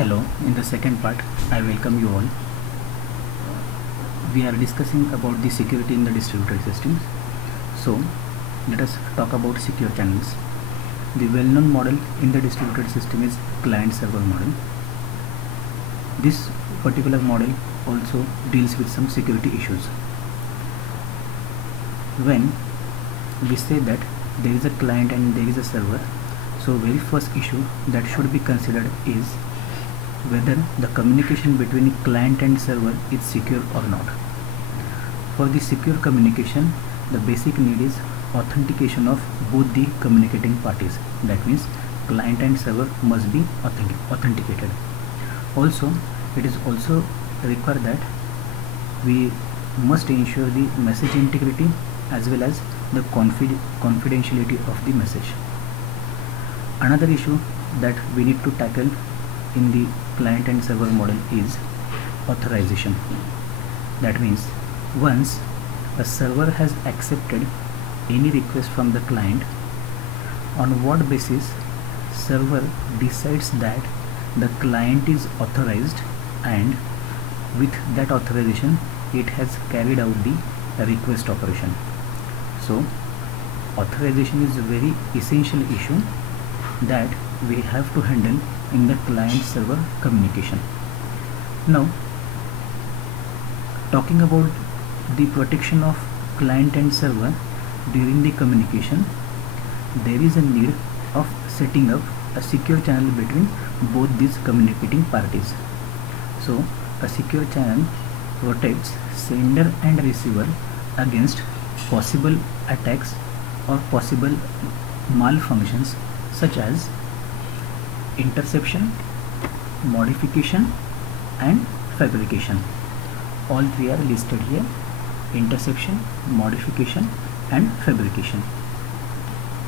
Hello, in the second part, I welcome you all. We are discussing about the security in the distributed systems. So, let us talk about secure channels. The well-known model in the distributed system is client-server model. This particular model also deals with some security issues. When we say that there is a client and there is a server, so very first issue that should be considered is whether the communication between client and server is secure or not. For the secure communication, the basic need is authentication of both the communicating parties. That means client and server must be authenticated. Also, it is also required that we must ensure the message integrity as well as the confidentiality of the message. Another issue that we need to tackle in the client and server model is authorization. That means once a server has accepted any request from the client, on what basis server decides that the client is authorized, and with that authorization it has carried out the request operation. So authorization is a very essential issue that we have to handle in the client server communication. Now, talking about the protection of client and server during the communication, there is a need of setting up a secure channel between both these communicating parties. So a secure channel protects sender and receiver against possible attacks or possible malfunctions such as interception, modification and fabrication. All three are listed here: interception, modification and fabrication.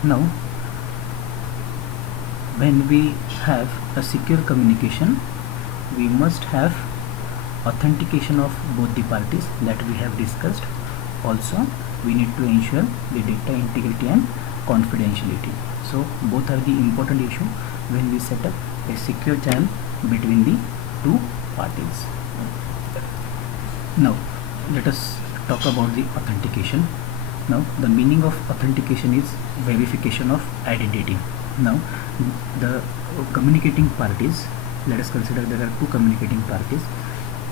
Now, when we have a secure communication, we must have authentication of both the parties that we have discussed. Also, we need to ensure the data integrity and confidentiality. So both are the important issue when we set up a secure channel between the two parties. Now let us talk about the authentication. Now the meaning of authentication is verification of identity. Now the communicating parties, let us consider there are two communicating parties.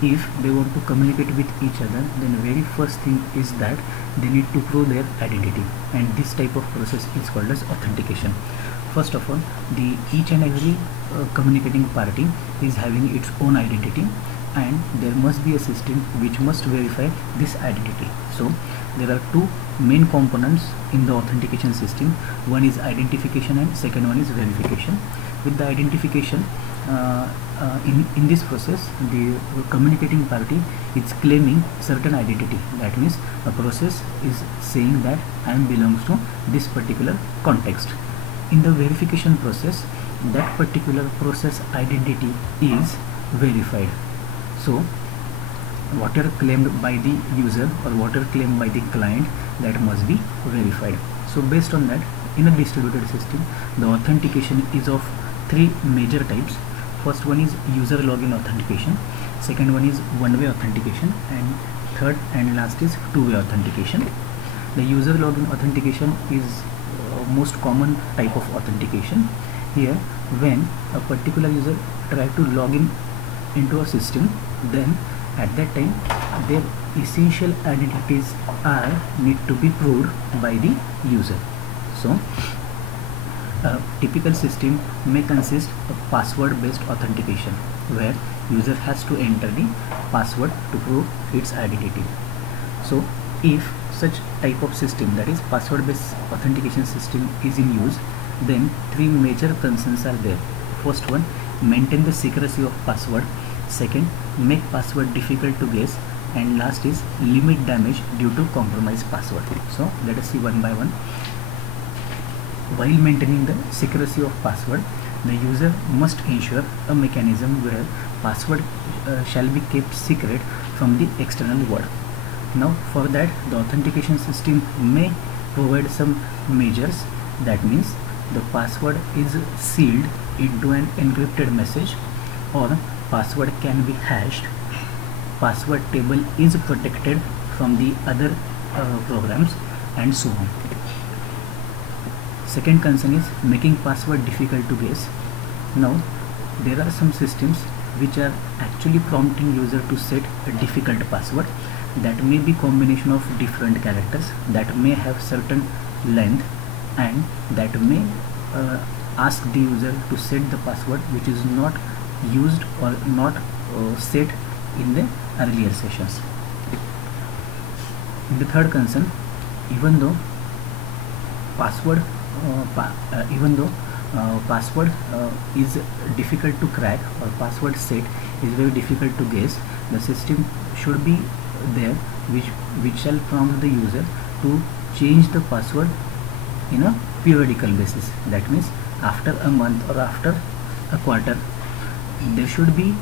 If they want to communicate with each other, then the very first thing is that they need to prove their identity, and this type of process is called as authentication. First of all, each and every communicating party is having its own identity, and there must be a system which must verify this identity. So there are two main components in the authentication system. One is identification and second one is verification. With the identification, in this process, the communicating party is claiming certain identity. That means a process is saying that I belongs to this particular context. In the verification process, that particular process identity is verified. So whatever claimed by the user or whatever claimed by the client, that must be verified. So based on that, in a distributed system, the authentication is of three major types. First one is user login authentication, second one is one-way authentication, and third and last is two-way authentication. The user login authentication is most common type of authentication. Here, when a particular user try to log in into a system, then at that time their essential identities need to be proved by the user. So a typical system may consist of password-based authentication, where user has to enter the password to prove its identity. So if such type of system, that is password-based authentication system, is in use, then three major concerns are there. First one, maintain the secrecy of password. Second, make password difficult to guess, and last is limit damage due to compromised password. So let us see one by one. While maintaining the secrecy of password, the user must ensure a mechanism where password shall be kept secret from the external world. Now for that, the authentication system may provide some measures. That means the password is sealed into an encrypted message or password can be hashed, password table is protected from the other programs, and so on. Second concern is making password difficult to guess. Now there are some systems which are actually prompting user to set a difficult password that may be combination of different characters, that may have certain length, and that may ask the user to set the password which is not used or not set in the earlier sessions. In the third concern, even though password is difficult to crack, or password set is very difficult to guess, the system should be there which shall prompt the user to change the password in a periodical basis. That means after a month or after a quarter, there should be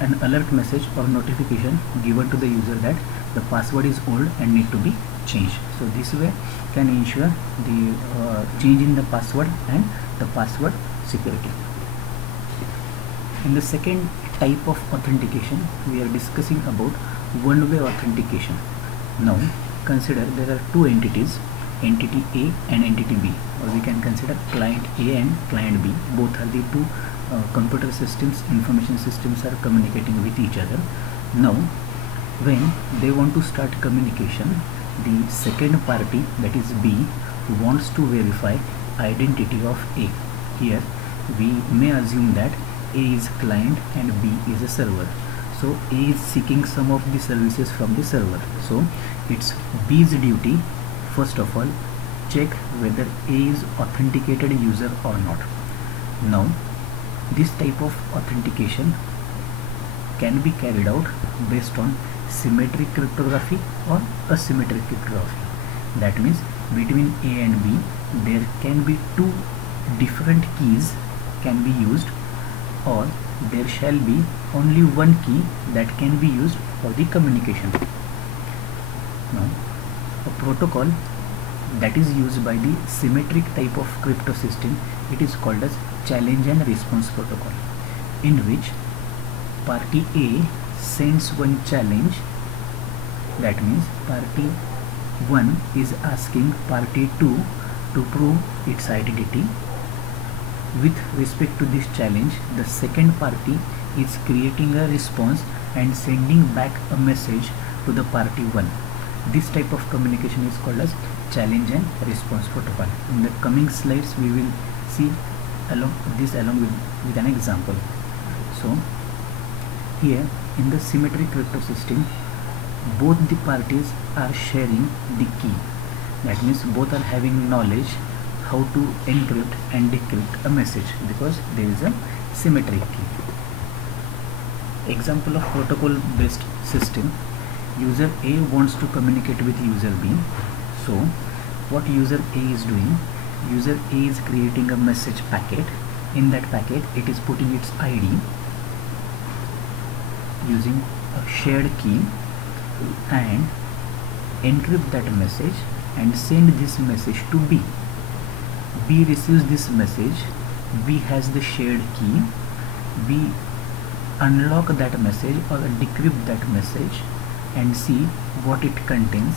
an alert message or notification given to the user that the password is old and need to be changed. So this way can ensure the change in the password and the password security. In the second type of authentication, we are discussing about one-way authentication. Now consider there are two entities, entity A and entity B, or we can consider client A and client B. Both are the two computer systems, information systems are communicating with each other. Now when they want to start communication, the second party, that is B, wants to verify identity of A. Here we may assume that A is client and B is a server. So A is seeking some of the services from the server. So it's B's duty, first of all, check whether A is authenticated user or not. Now this type of authentication can be carried out based on symmetric cryptography or asymmetric cryptography. That means between A and B there can be two different keys can be used, or there shall be only one key that can be used for the communication. Now a protocol that is used by the symmetric type of crypto system, it is called as challenge and response protocol, in which party A sends one challenge. That means party 1 is asking party 2 to prove its identity. With respect to this challenge, the second party is creating a response and sending back a message to the party 1. This type of communication is called as challenge and response protocol. In the coming slides we will see along with an example. So here in the symmetric crypto system, both the parties are sharing the key. That means both are having knowledge how to encrypt and decrypt a message, because there is a symmetric key. Example of protocol based system, user A wants to communicate with user B. So what user A is doing, user A is creating a message packet. In that packet it is putting its ID using a shared key and encrypt that message and send this message to B. B receives this message, B has the shared key, B unlock that message or decrypt that message and see what it contains.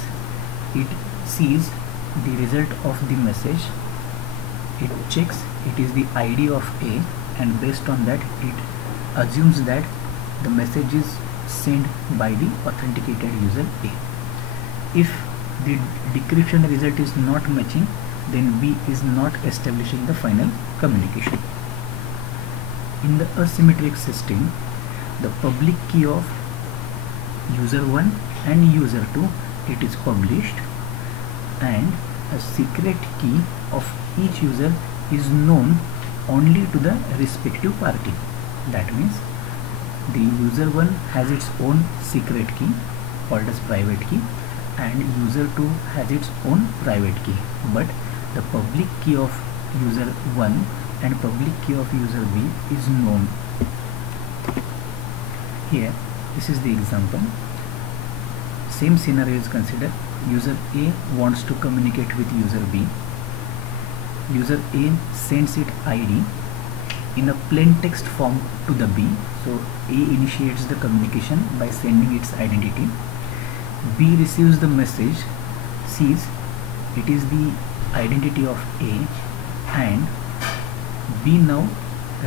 It sees the result of the message, it checks it is the ID of A, and based on that it assumes that the message is sent by the authenticated user A. If the decryption result is not matching, then B is not establishing the final communication. In the asymmetric system, the public key of user 1 and user 2, it is published, and a secret key of each user is known only to the respective party. That means the user 1 has its own secret key called as private key, and user 2 has its own private key, but the public key of user 1 and public key of user B is known. Here this is the example. Same scenario is considered. User A wants to communicate with user B. User A sends it ID in a plain text form to the B. So A initiates the communication by sending its identity. B receives the message, sees it is the identity of A, and B now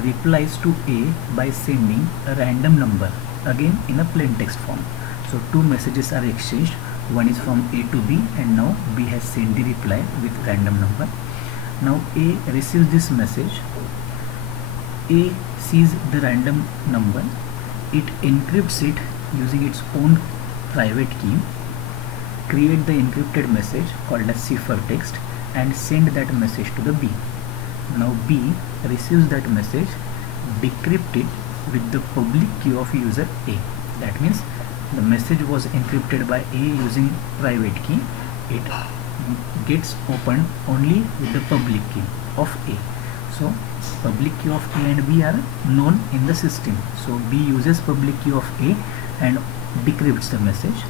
replies to A by sending a random number, again in a plain text form. So two messages are exchanged, one is from A to B, and now B has sent the reply with random number. Now A receives this message, A sees the random number, it encrypts it using its own private key, create the encrypted message called as ciphertext, and send that message to the B. Now B receives that message, decrypt it with the public key of user A. That means the message was encrypted by A using private key. It gets opened only with the public key of A. So public key of A and B are known in the system. So B uses public key of A and decrypts the message.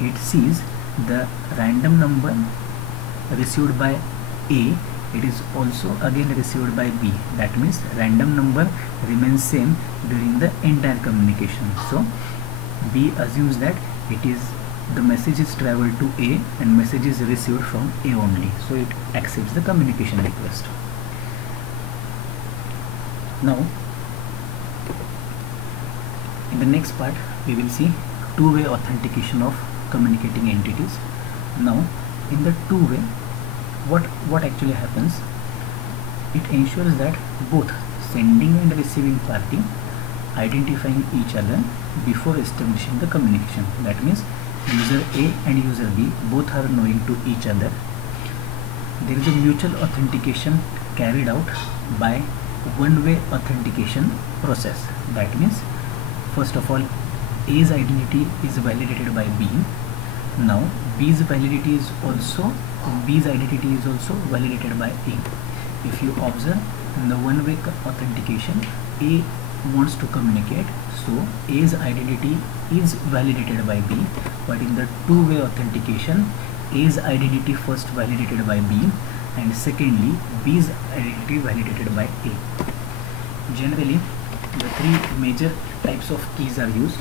It sees the random number received by A, it is also again received by B. That means random number remains same during the entire communication. So B assumes that it is the message is traveled to A and message is received from A only. So it accepts the communication request. Now in the next part we will see two-way authentication of communicating entities. Now in the two-way, what actually happens, it ensures that both sending and receiving party identifying each other before establishing the communication. That means user A and user B both are knowing to each other. There is a mutual authentication carried out by one-way authentication process. That means first of all A's identity is validated by B. Now B's identity is also validated by A. If you observe in the one-way authentication, A wants to communicate, so A's identity is validated by B, but in the two-way authentication, A's identity first validated by B, and secondly B's identity validated by A. Generally the three major types of keys are used: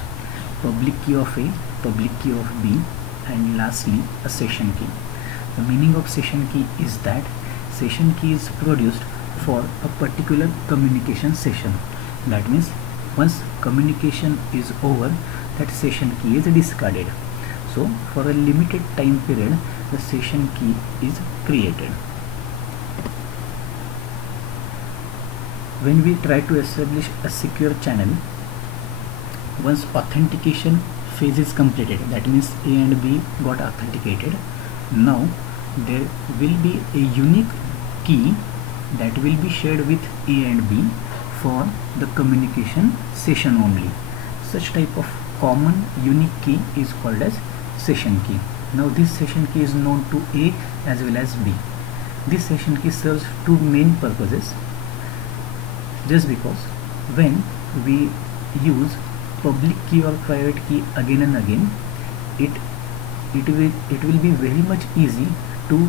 public key of A, public key of B, and lastly a session key. The meaning of session key is that session key is produced for a particular communication session. That means once communication is over, that session key is discarded. So for a limited time period the session key is created. When we try to establish a secure channel, once authentication phase is completed, that means A and B got authenticated, now there will be a unique key that will be shared with A and B for the communication session only. Such type of common unique key is called as session key. Now this session key is known to A as well as B. This session key serves two main purposes. Just because when we use public key or private key again and again, it will be very much easy to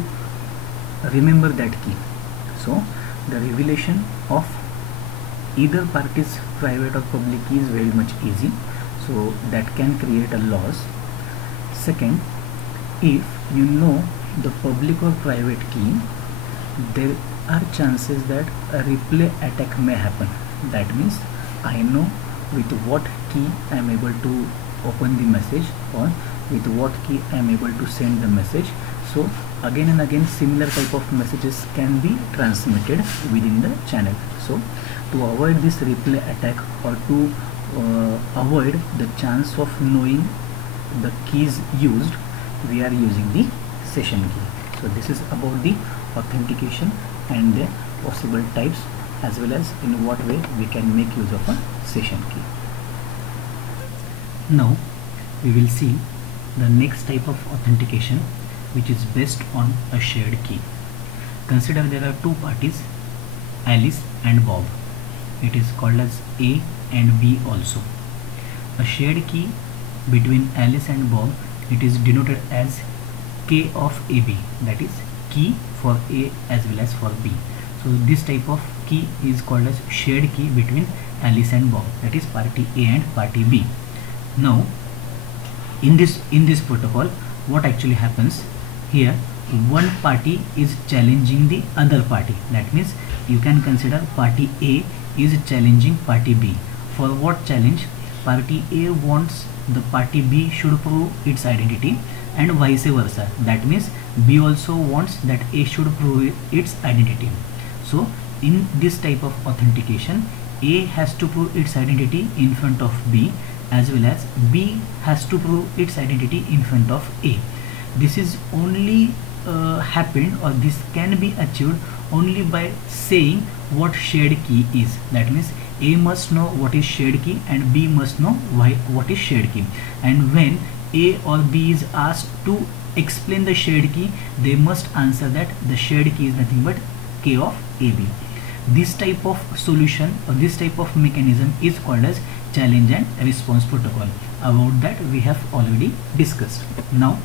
remember that key. So the revelation of either party's private or public key is very much easy, so that can create a loss. Second, if you know the public or private key, there are chances that a replay attack may happen. That means I know with what key I am able to open the message or with what key I am able to send the message. So again and again similar type of messages can be transmitted within the channel. So to avoid this replay attack or to avoid the chance of knowing the keys used, we are using the session key. So this is about the authentication and the possible types as well as in what way we can make use of a session key. Now we will see the next type of authentication, which is based on a shared key. Consider there are two parties, Alice and Bob. It is called as A and B also. A shared key between Alice and Bob, it is denoted as K of AB, that is key for A as well as for B. So this type of key is called as shared key between Alice and Bob, that is party A and party B. Now in this protocol, what actually happens here, one party is challenging the other party. That means you can consider party A is challenging party B. For what challenge? Party A wants the party B should prove its identity, and vice versa. That means B also wants that A should prove its identity. So in this type of authentication, A has to prove its identity in front of B, as well as B has to prove its identity in front of A. This is only happened, or this can be achieved only by saying what shared key is. That means A must know what is shared key and B must know what is shared key. And when A or B is asked to explain the shared key, they must answer that the shared key is nothing but K of AB. This type of solution or this type of mechanism is called as challenge and response protocol. About that we have already discussed. Now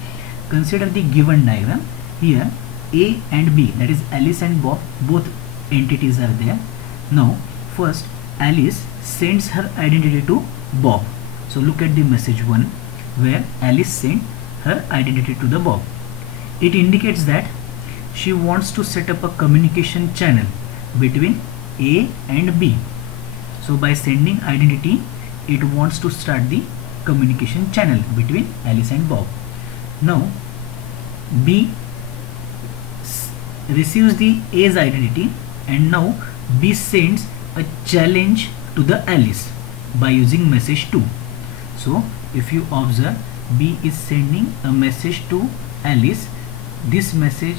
consider the given diagram. Here A and B, that is Alice and Bob, both entities are there. Now first Alice sends her identity to Bob. So look at the message 1 where Alice sent her identity to the Bob. It indicates that she wants to set up a communication channel between A and B. So by sending identity, it wants to start the communication channel between Alice and Bob. Now B receives the A's identity, and now B sends a challenge to the Alice by using message 2. So if you observe, B is sending a message to Alice. This message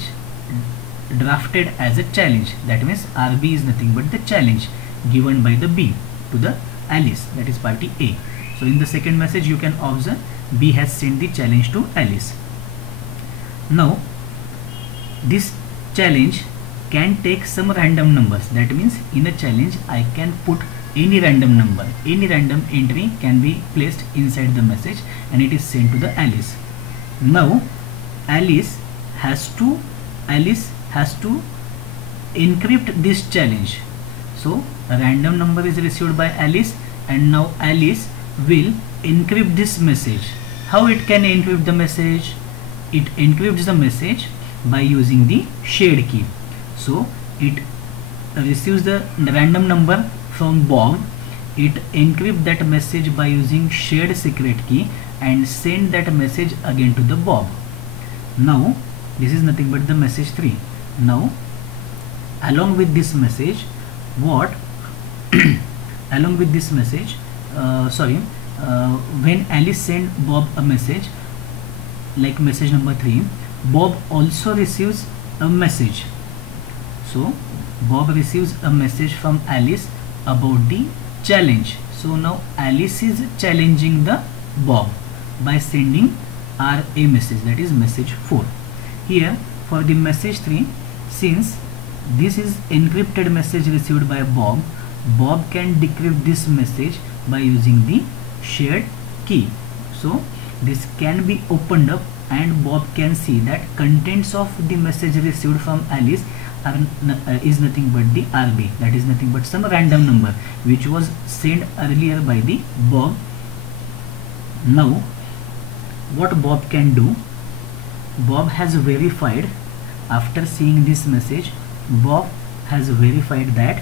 drafted as a challenge. That means RB is nothing but the challenge given by the B to the Alice, that is party A. So in the second message you can observe B has sent the challenge to Alice. Now this challenge can take some random numbers. That means in a challenge I can put any random number, any random entry can be placed inside the message and it is sent to the Alice. Now Alice has to encrypt this challenge. So a random number is received by Alice, and now Alice will encrypt this message. How it can encrypt the message? It encrypts the message by using the shared key. So it receives the random number from Bob, it encrypts that message by using shared secret key and send that message again to the Bob. Now this is nothing but the message 3. Now along with this message, when Alice sent Bob a message like message number 3, Bob also receives a message. So Bob receives a message from Alice about the challenge. So now Alice is challenging the Bob by sending RA message, that is message 4. Here for the message 3, since this is encrypted message received by Bob, Bob can decrypt this message by using the shared key. So this can be opened up and Bob can see that contents of the message received from Alice is nothing but the RB, that is nothing but some random number which was sent earlier by the Bob. Now what Bob can do, Bob has verified, after seeing this message, Bob has verified that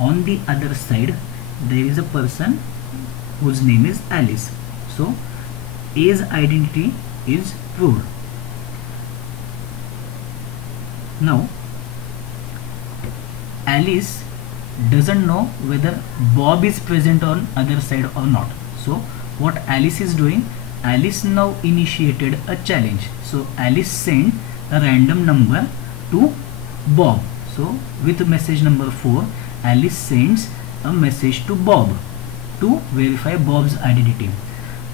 on the other side there is a person whose name is Alice. So A's identity is proved. Now Alice doesn't know whether Bob is present on other side or not. So what Alice is doing, Alice now initiated a challenge. So Alice sent a random number to Bob. So with message number 4, Alice sends a message to Bob to verify Bob's identity.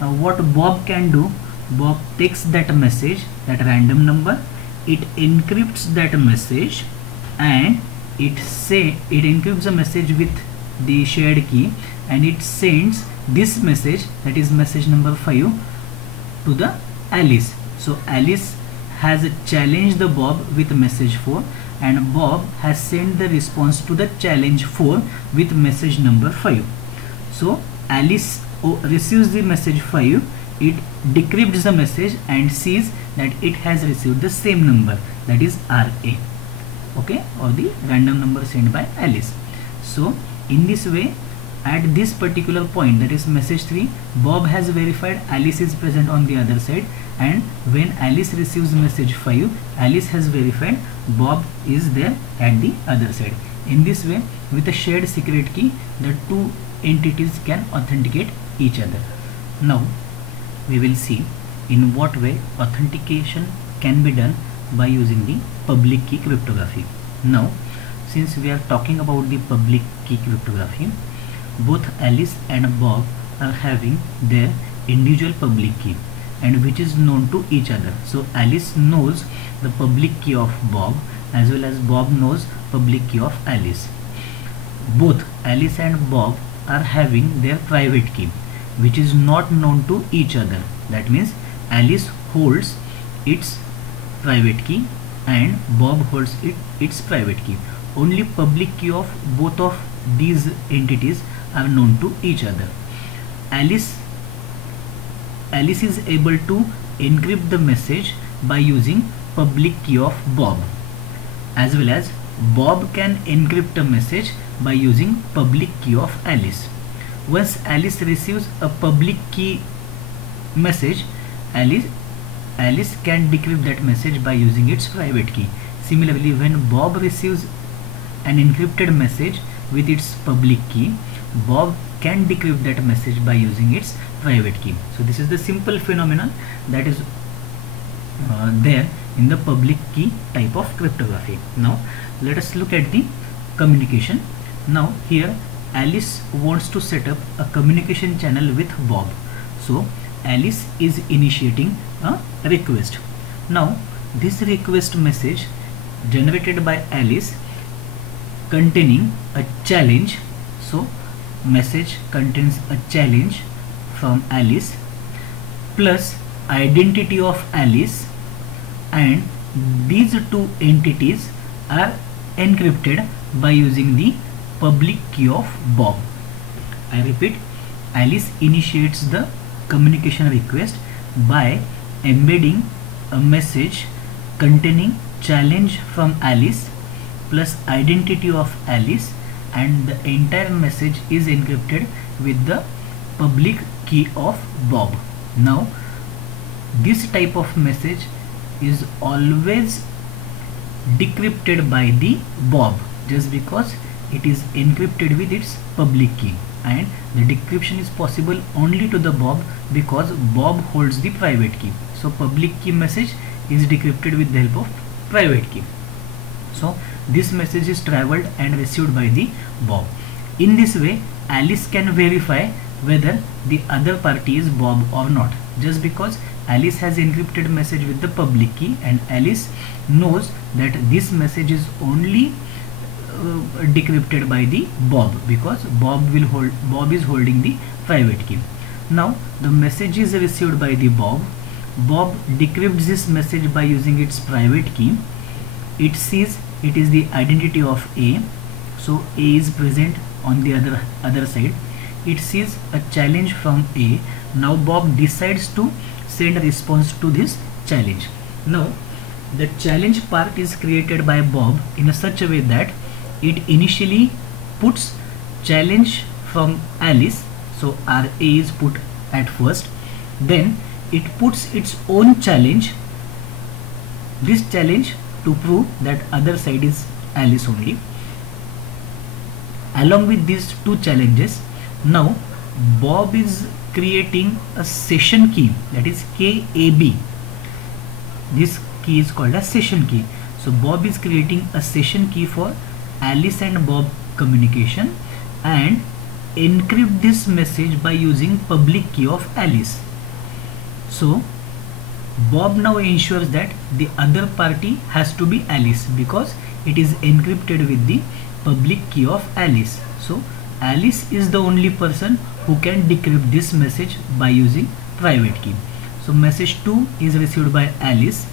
Now what Bob can do, Bob takes that message, that random number, it encrypts that message and it encrypts the message with the shared key and it sends this message, that is message number 5, to the Alice. So Alice has challenged the Bob with message 4 and Bob has sent the response to the challenge 4 with message number 5. So Alice receives the message 5, it decrypts the message and sees that it has received the same number, that is RA, okay, or the random number sent by Alice. So in this way, at this particular point, that is message 3, Bob has verified Alice is present on the other side, and when Alice receives message 5, Alice has verified Bob is there at the other side. In this way, with a shared secret key, the two entities can authenticate each other. Now we will see in what way authentication can be done by using the public key cryptography. Now, since we are talking about the public key cryptography, both Alice and Bob are having their individual public key, and which is known to each other. So Alice knows the public key of Bob as well as Bob knows public key of Alice. Both Alice and Bob are having their private key, which is not known to each other. That means Alice holds its private key and Bob holds its private key. Only public key of both of these entities are known to each other. Alice is able to encrypt the message by using public key of Bob, as well as Bob can encrypt a message by using public key of Alice. Once Alice receives a public key message, Alice can decrypt that message by using its private key. Similarly, when Bob receives an encrypted message with its public key, Bob can decrypt that message by using its private key. So this is the simple phenomenon that is there in the public key type of cryptography. Now let us look at the communication. Now here Alice wants to set up a communication channel with Bob. So Alice is initiating a request. Now this request message generated by Alice containing a challenge. So message contains a challenge from Alice plus identity of Alice, and these two entities are encrypted by using the public key of Bob. I repeat, Alice initiates the communication request by embedding a message containing challenge from Alice plus identity of Alice, and the entire message is encrypted with the public key of Bob. Now this type of message is always decrypted by the Bob, just because it is encrypted with its public key, and the decryption is possible only to the Bob because Bob holds the private key. So public key message is decrypted with the help of private key. So this message is traveled and received by the Bob. In this way, Alice can verify whether the other party is Bob or not, just because Alice has encrypted message with the public key and Alice knows that this message is only decrypted by the Bob because Bob is holding the private key. Now the message is received by the Bob. Bob decrypts this message by using its private key. It sees it is the identity of A, so A is present on the other side. It sees a challenge from A. Now Bob decides to send a response to this challenge. Now the challenge part is created by Bob in such a way that it initially puts challenge from Alice, so RA is put at first, then it puts its own challenge, this challenge to prove that other side is Alice only. Along with these two challenges, now Bob is creating a session key, that is KAB. This key is called a session key. So Bob is creating a session key for Alice and Bob communication and encrypt this message by using public key of Alice. So Bob now ensures that the other party has to be Alice because it is encrypted with the public key of Alice. So Alice is the only person who can decrypt this message by using private key. So message 2 is received by Alice.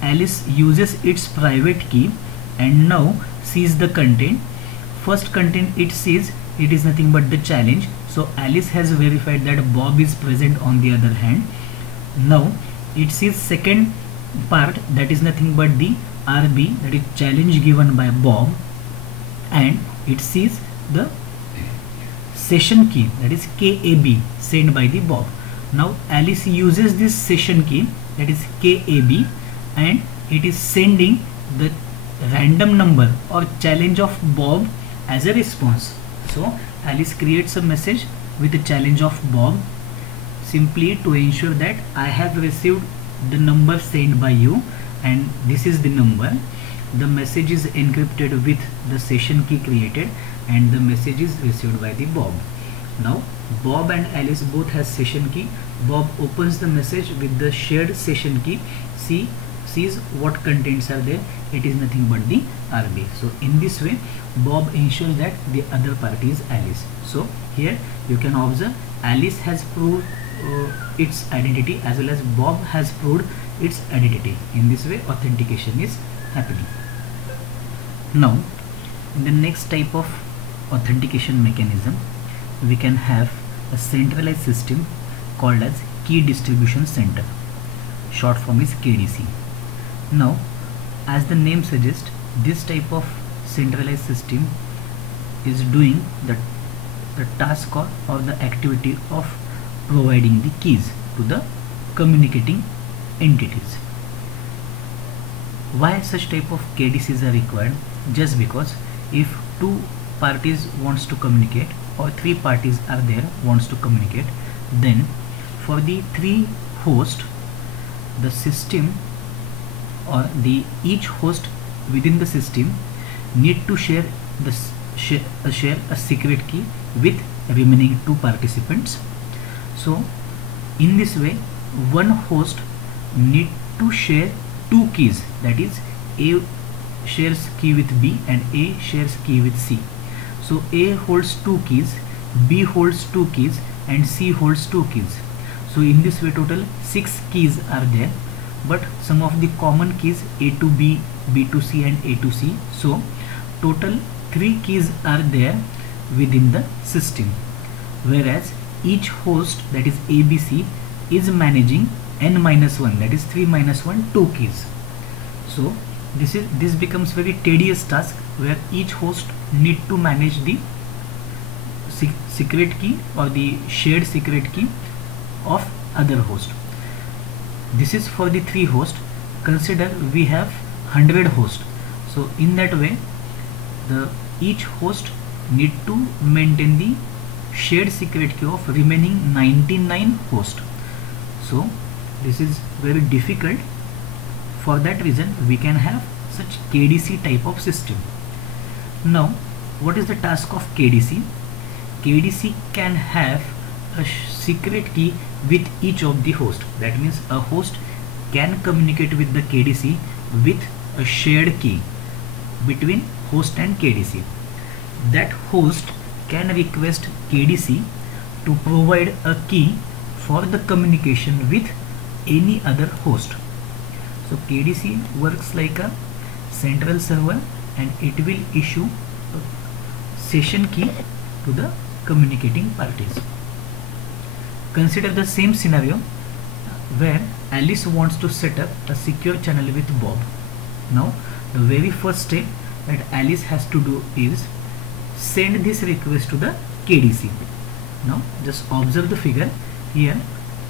Alice uses its private key and now sees the content. First content it sees, it is nothing but the challenge. So Alice has verified that Bob is present on the other hand. Now it sees second part, that is nothing but the RB, that is challenge given by Bob, and it sees the session key, that is KAB, sent by the Bob. Now Alice uses this session key, that is KAB, and it is sending the random number or challenge of Bob as a response. So Alice creates a message with the challenge of Bob, simply to ensure that I have received the number sent by you and this is the number. The message is encrypted with the session key created and the message is received by the Bob. Now Bob and Alice both has session key. Bob opens the message with the shared session key, sees what contents are there, it is nothing but the RB. So in this way Bob ensures that the other party is Alice. So here you can observe Alice has proved its identity as well as Bob has proved its identity. In this way authentication is happening. Now in the next type of authentication mechanism, we can have a centralized system called as Key Distribution Center. Short form is KDC. Now as the name suggests, this type of centralized system is doing the task or the activity of providing the keys to the communicating entities. Why such type of KDCs are required? Just because if two parties wants to communicate or three parties are there wants to communicate, then for the three hosts, the system or each host within the system need to share a secret key with remaining two participants. So in this way one host need to share two keys, that is A shares key with B and A shares key with C. So A holds two keys, B holds two keys and C holds two keys. So in this way total 6 keys are there, but some of the common keys A to B, B to C and A to C. So total 3 keys are there within the system, whereas each host, that is ABC, is managing n-1, that is 3 minus 1, 2 keys. So this becomes very tedious task where each host need to manage the secret key or the shared secret key of other host. This is for the 3 hosts. Consider we have 100 hosts. So in that way each host need to maintain the shared secret key of remaining 99 hosts. So this is very difficult. For that reason we can have such KDC type of system. Now what is the task of KDC? KDC can have a secret key with each of the host. That means a host can communicate with the KDC with a shared key between host and KDC. That host can request KDC to provide a key for the communication with any other host. So KDC works like a central server and it will issue a session key to the communicating parties. Consider the same scenario where Alice wants to set up a secure channel with Bob. Now the very first step that Alice has to do is send this request to the KDC. Now just observe the figure here.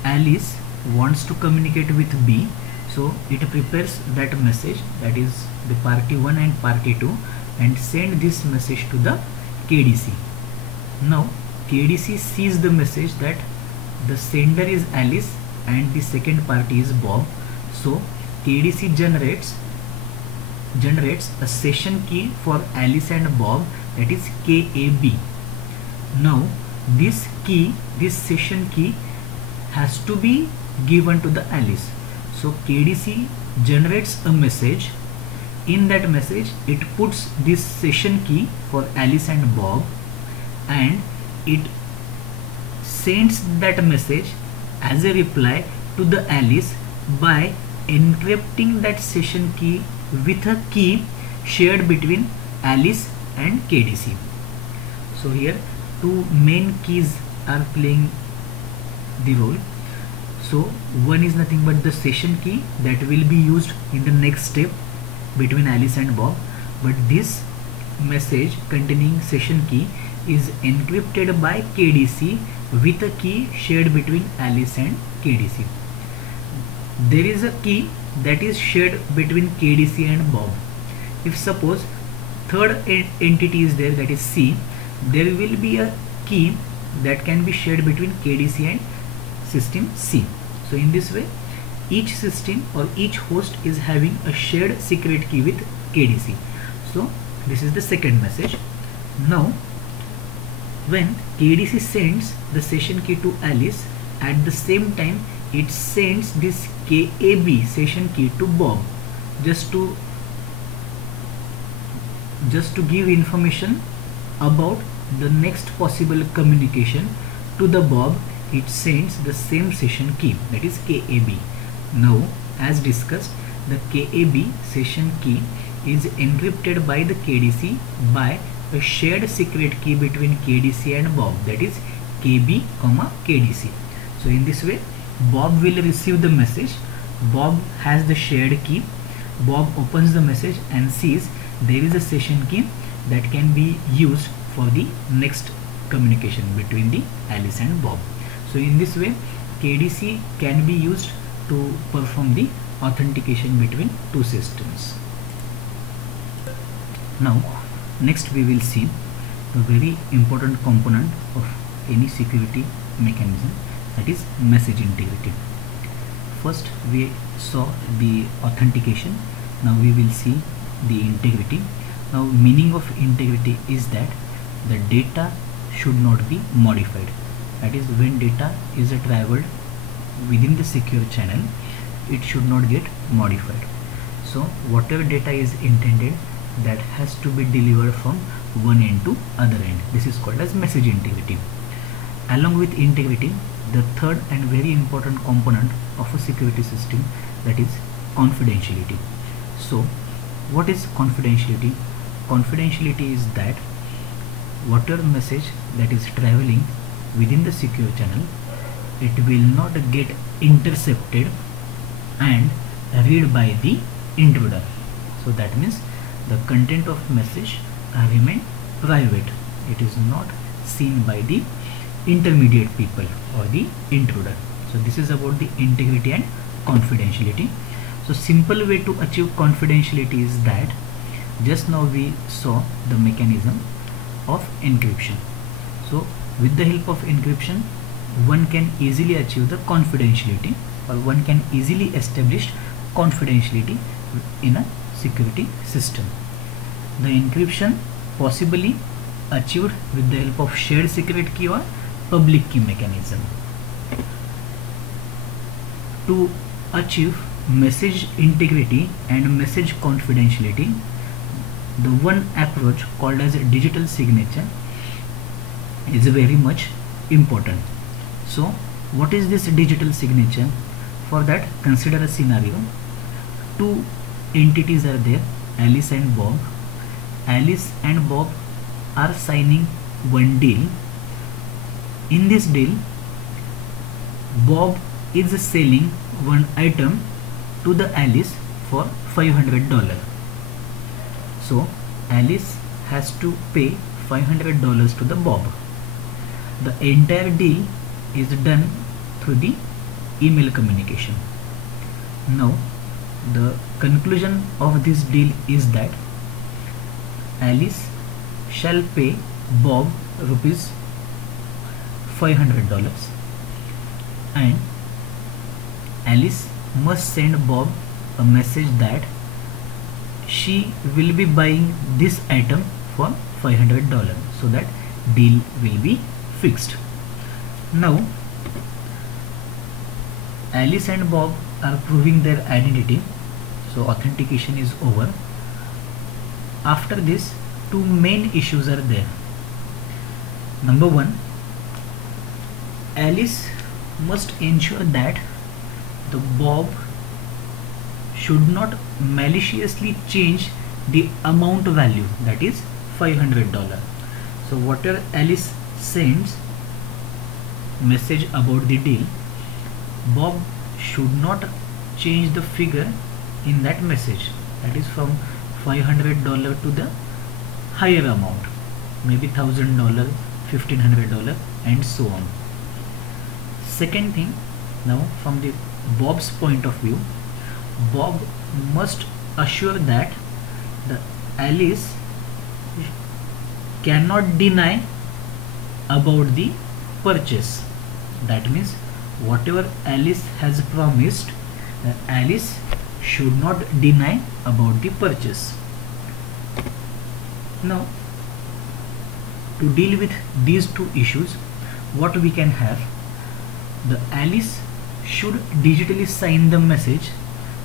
Alice wants to communicate with B, so it prepares that message, that is the party 1 and party 2, and send this message to the KDC. Now KDC sees the message that the sender is Alice and the second party is Bob. So KDC generates a session key for Alice and Bob, that is KAB. Now this session key has to be given to the Alice. So KDC generates a message. In that message it puts this session key for Alice and Bob and it sends that message as a reply to the Alice by encrypting that session key with a key shared between Alice and KDC. So here two main keys are playing the role. So one is nothing but the session key that will be used in the next step between Alice and Bob, but this message containing session key is encrypted by KDC with a key shared between Alice and KDC. There is a key that is shared between KDC and Bob. If suppose third entity is there, that is C, there will be a key that can be shared between KDC and system C. So in this way, each system or each host is having a shared secret key with KDC. So this is the second message. Now when KDC sends the session key to Alice, at the same time it sends this KAB session key to Bob, just to give information about the next possible communication to the Bob. It sends the same session key, that is KAB. Now as discussed, the KAB session key is encrypted by the KDC by a shared secret key between KDC and Bob, that is KB, KDC. So in this way, Bob will receive the message. Bob has the shared key. Bob opens the message and sees there is a session key that can be used for the next communication between the Alice and Bob. So in this way, KDC can be used to perform the authentication between two systems. Now next we will see a very important component of any security mechanism, that is message integrity. First we saw the authentication, now we will see the integrity. Now meaning of integrity is that the data should not be modified. That is, when data is traveled within the secure channel, it should not get modified. So whatever data is intended, that has to be delivered from one end to other end. This is called as message integrity. Along with integrity, the third and very important component of a security system, that is confidentiality. So what is confidentiality? Confidentiality is that whatever message that is traveling within the secure channel, it will not get intercepted and read by the intruder. So that means the content of message remain private. It is not seen by the intermediate people or the intruder. So this is about the integrity and confidentiality. So simple way to achieve confidentiality is that just now we saw the mechanism of encryption. So with the help of encryption, one can easily achieve the confidentiality, or one can easily establish confidentiality in a security system. The encryption possibly achieved with the help of shared secret key or public key mechanism. To achieve message integrity and message confidentiality, the one approach called as a digital signature is very much important. So what is this digital signature? For that, consider a scenario. Two entities are there, Alice and Bob. Alice and Bob are signing one deal. In this deal, Bob is selling one item to the Alice for $500. So Alice has to pay $500 to the Bob. The entire deal is done through the email communication. Now the conclusion of this deal is that Alice shall pay Bob rupees $500 and Alice must send Bob a message that she will be buying this item for $500, so that deal will be fixed. Now Alice and Bob are proving their identity, so authentication is over. After this, two main issues are there. Number one, Alice must ensure that the Bob should not maliciously change the amount value, that is $500. So whatever Alice sends message about the deal, Bob should not change the figure in that message, that is from $500 to the higher amount, maybe $1,000, $1,500, and so on. Second thing, now from the Bob's point of view, Bob must assure that the Alice cannot deny about the purchase. That means whatever Alice has promised, Alice should not deny about the purchase. Now, to deal with these two issues, what we can have, the Alice should digitally sign the message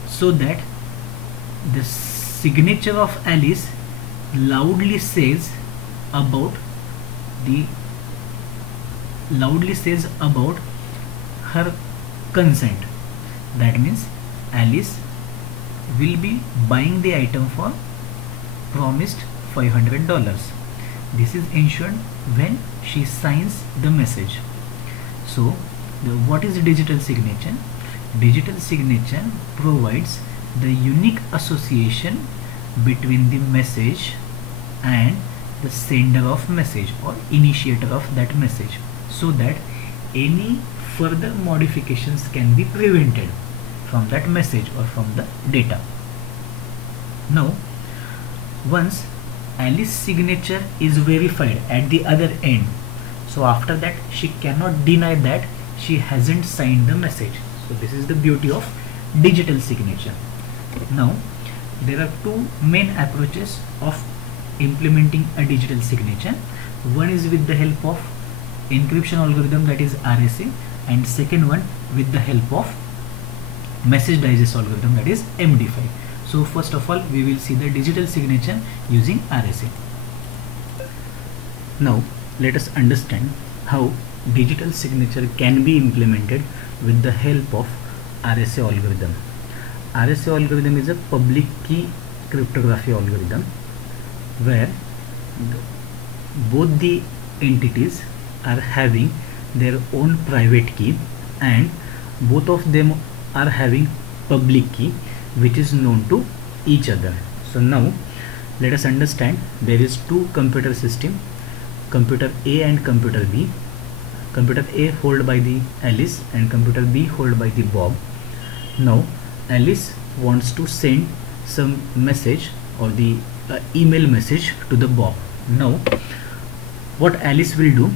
so that the signature of Alice loudly says about her consent. That means Alice will be buying the item for promised $500. This is ensured when she signs the message. So what is digital signature? Digital signature provides the unique association between the message and the sender of message or initiator of that message, so that any further modifications can be prevented from that message or from the data. Now, once Alice's signature is verified at the other end, so after that she cannot deny that she hasn't signed the message. So this is the beauty of digital signature. Now, there are two main approaches of implementing a digital signature. One is with the help of encryption algorithm, that is RSA, and second one with the help of message digest algorithm, that is MD5. So first of all, we will see the digital signature using RSA. Now let us understand how digital signature can be implemented with the help of RSA algorithm. RSA algorithm is a public key cryptography algorithm where both the entities are having their own private key and both of them are having public key which is known to each other. So now let us understand, there is two computer system, computer A and computer B. Computer A hold by the Alice and computer B hold by the Bob. Now Alice wants to send some message or the email message to the Bob. Now what Alice will do,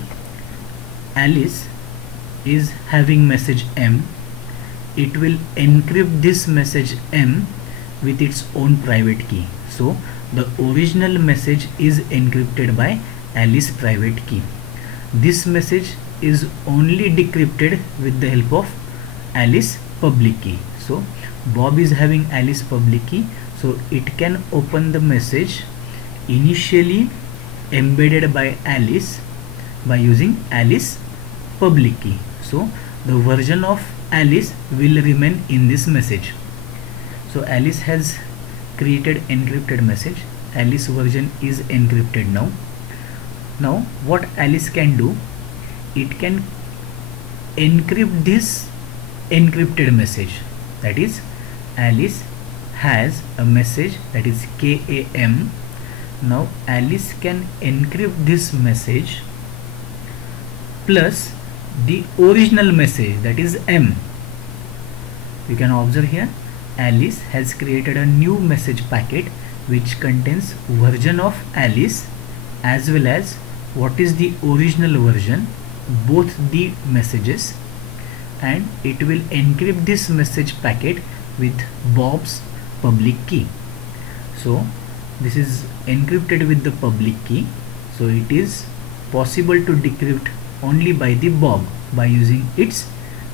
Alice is having message M. It will encrypt this message M with its own private key. So the original message is encrypted by Alice private key. This message is only decrypted with the help of Alice public key. So Bob is having Alice public key, so it can open the message initially embedded by Alice by using Alice public key. So the version of Alice will remain in this message. So Alice has created encrypted message. Alice version is encrypted now. Now what Alice can do, it can encrypt this encrypted message. That is, Alice has a message that is KAM. Now Alice can encrypt this message plus the original message, that is M. You can observe here, Alice has created a new message packet which contains version of Alice as well as what is the original version, both the messages, and it will encrypt this message packet with Bob's public key. So this is encrypted with the public key, so it is possible to decrypt only by the Bob by using its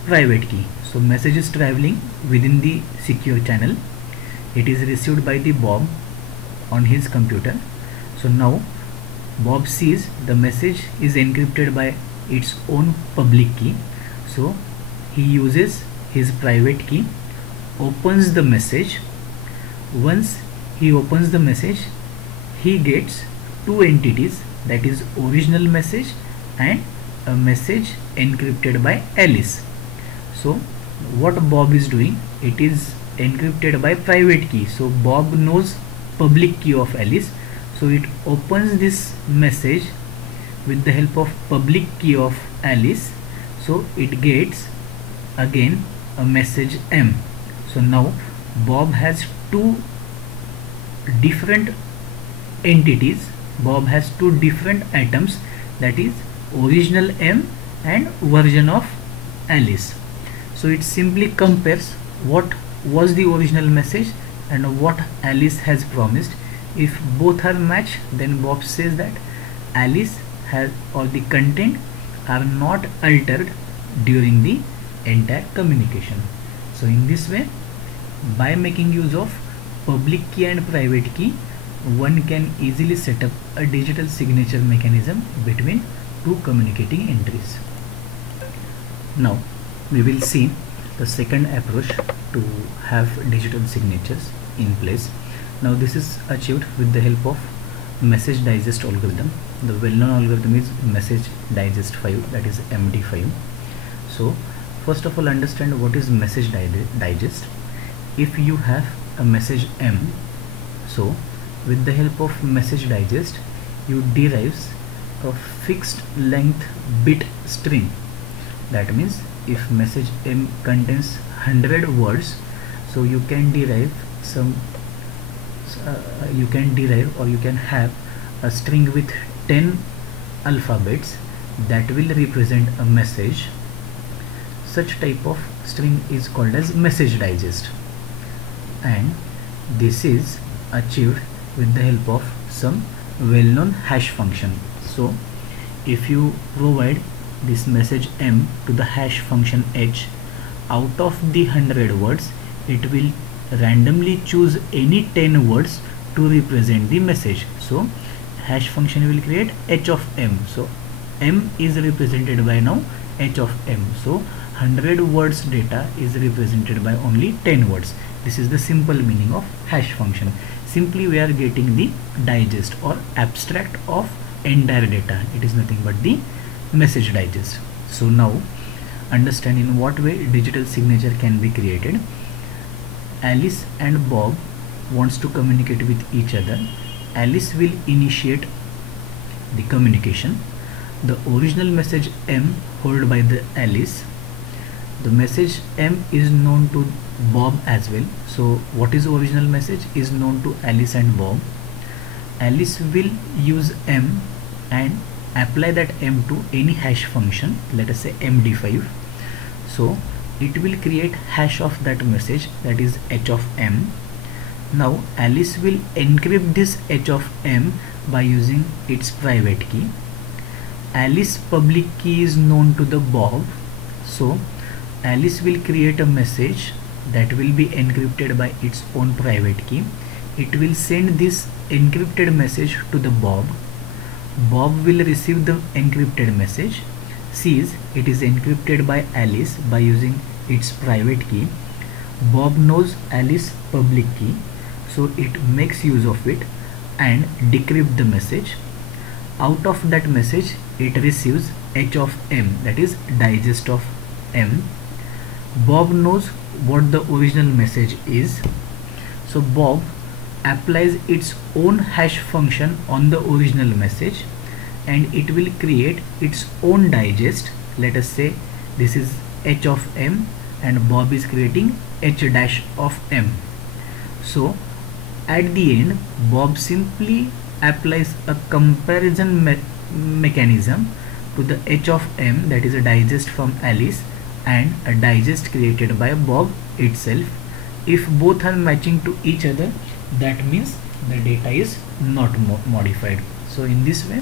private key. So message is traveling within the secure channel. It is received by the Bob on his computer. So now Bob sees the message is encrypted by its own public key. So he uses his private key, opens the message. Once he opens the message, he gets two entities, that is original message and a message encrypted by Alice. So what Bob is doing, it is encrypted by private key. So Bob knows public key of Alice, so it opens this message with the help of public key of Alice. So it gets again a message M. So now Bob has two different entities, Bob has two different items, that is original M and version of Alice. So it simply compares what was the original message and what Alice has promised. If both are matched, then Bob says that Alice has, or the content are not altered during the entire communication. So in this way, by making use of public key and private key, one can easily set up a digital signature mechanism between two communicating entries. Now we will see the second approach to have digital signatures in place. Now this is achieved with the help of message digest algorithm. The well-known algorithm is message digest 5, that is MD5. So first of all, understand what is message digest. If you have a message M, so with the help of message digest you derives a fixed length bit string. That means if message M contains 100 words, so you can derive some you can have a string with 10 alphabets that will represent a message. Such type of string is called as message digest, and this is achieved with the help of some well-known hash function. So if you provide this message M to the hash function H, out of the 100 words it will randomly choose any 10 words to represent the message. So hash function will create H of M. So M is represented by now H of M. So 100 words data is represented by only 10 words. This is the simple meaning of hash function. Simply we are getting the digest or abstract of entire data. It is nothing but the message digest. So now understand in what way digital signature can be created. Alice and Bob wants to communicate with each other. Alice will initiate the communication. The original message M held by the Alice. The message M is known to Bob as well. So what is original message is known to Alice and Bob. Alice will use M and apply that M to any hash function, let us say MD5. So it will create hash of that message, that is H of M. Now Alice will encrypt this H of M by using its private key. Alice public key is known to the Bob. So Alice will create a message that will be encrypted by its own private key. It will send this encrypted message to the Bob. Bob will receive the encrypted message, sees it is encrypted by Alice by using its private key. Bob knows Alice public key, so it makes use of it and decrypt the message. Out of that message it receives H of M, that is digest of M. Bob knows what the original message is, so Bob applies its own hash function on the original message and it will create its own digest. Let us say this is H of M and Bob is creating H dash of M. So at the end Bob simply applies a comparison mechanism to the H of M, that is a digest from Alice and a digest created by Bob itself. If both are matching to each other, that means the data is not modified. So in this way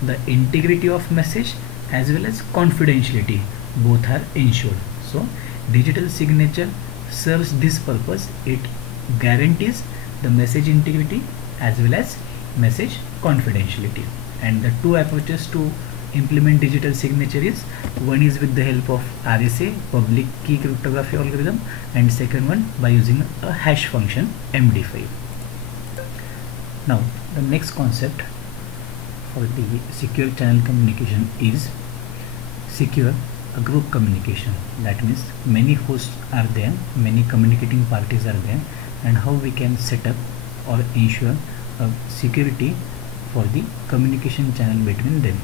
the integrity of message as well as confidentiality both are ensured. So digital signature serves this purpose. It guarantees the message integrity as well as message confidentiality. And the two approaches to implement digital signature is, one is with the help of RSA, public key cryptography algorithm, and second one by using a hash function MD5. Now the next concept for the secure channel communication is secure a group communication. That means many hosts are there, many communicating parties are there, and how we can set up or ensure security for the communication channel between them.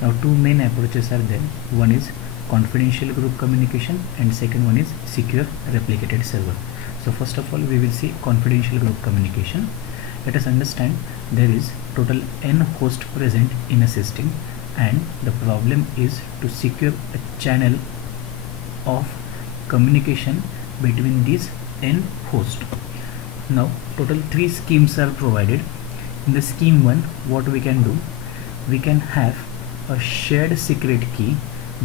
Now two main approaches are there. One is confidential group communication and second one is secure replicated server. So first of all we will see confidential group communication. Let us understand there is total n hosts present in a system, and the problem is to secure a channel of communication between these n hosts. Now total 3 schemes are provided. In the scheme 1, what we can do, we can have a shared secret key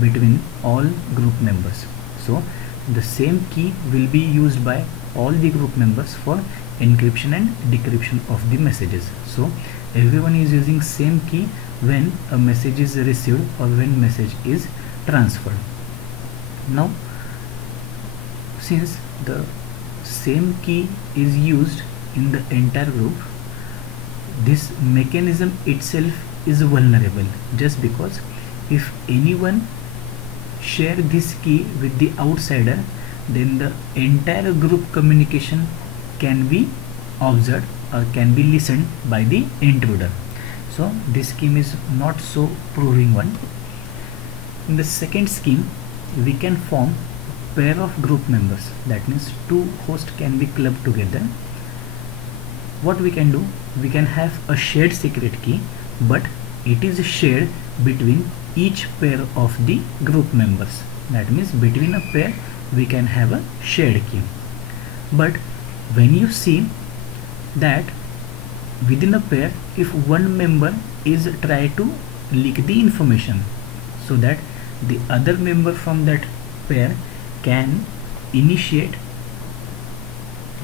between all group members. So the same key will be used by all the group members for encryption and decryption of the messages. So everyone is using same key when a message is received or when message is transferred. Now since the same key is used in the entire group, this mechanism itself is vulnerable, just because if anyone share this key with the outsider, then the entire group communication can be observed or can be listened by the intruder. So this scheme is not so proving one. In the second scheme, we can form a pair of group members. That means 2 hosts can be clubbed together. What we can do, we can have a shared secret key, but it is shared between each pair of the group members. That means between a pair we can have a shared key. But when you see that within a pair, if one member is try to leak the information so that the other member from that pair can initiate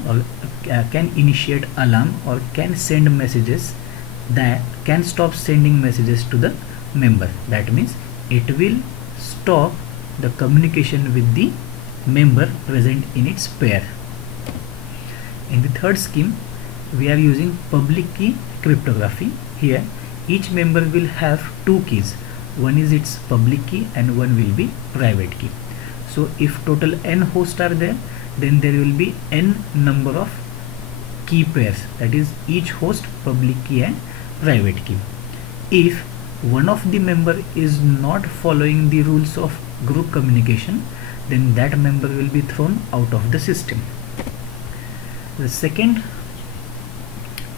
or can initiate alarm or can send messages, that can stop sending messages to the member. That means it will stop the communication with the member present in its pair. In the third scheme, we are using public key cryptography. Here each member will have 2 keys. One is its public key and one will be private key. So if total n hosts are there, then there will be n number of key pairs, that is each host public key and private key. If one of the member is not following the rules of group communication, then that member will be thrown out of the system. The second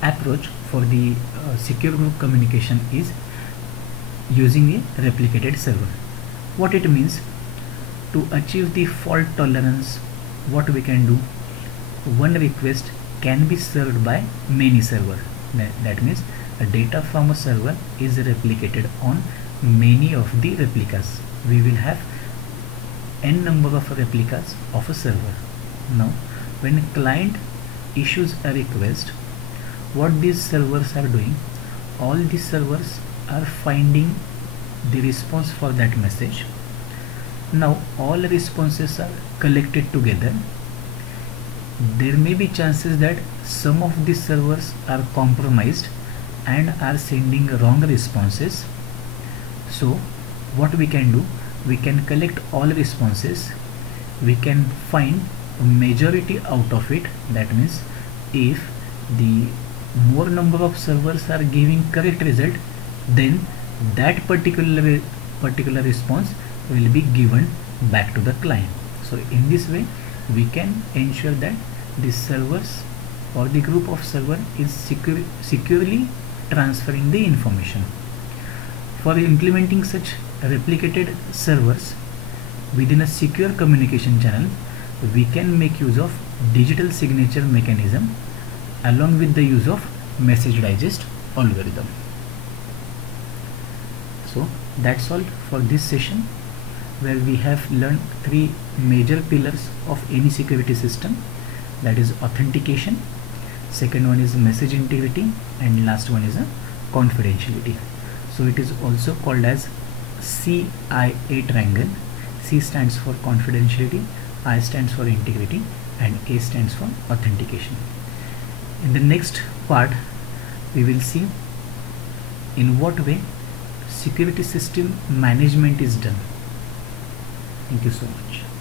approach for the secure group communication is using a replicated server. What it means, to achieve the fault tolerance, what we can do, one request can be served by many servers. That means a data from a server is replicated on many of the replicas. We will have n number of replicas of a server. Now when a client issues a request, what these servers are doing, all these servers are finding the response for that message. Now all responses are collected together. There may be chances that some of these servers are compromised and are sending wrong responses. So what we can do, we can collect all responses, we can find a majority out of it. That means if the more number of servers are giving correct result, then that particular response will be given back to the client. So in this way we can ensure that the servers or the group of server is securely transferring the information. For implementing such replicated servers within a secure communication channel, we can make use of digital signature mechanism along with the use of message digest algorithm. So that's all for this session, where we have learned 3 major pillars of any security system, that is authentication, second one is message integrity, and last one is a confidentiality. So it is also called as CIA triangle. C stands for confidentiality, I stands for integrity, and A stands for authentication. In the next part we will see in what way security system management is done. Thank you so much.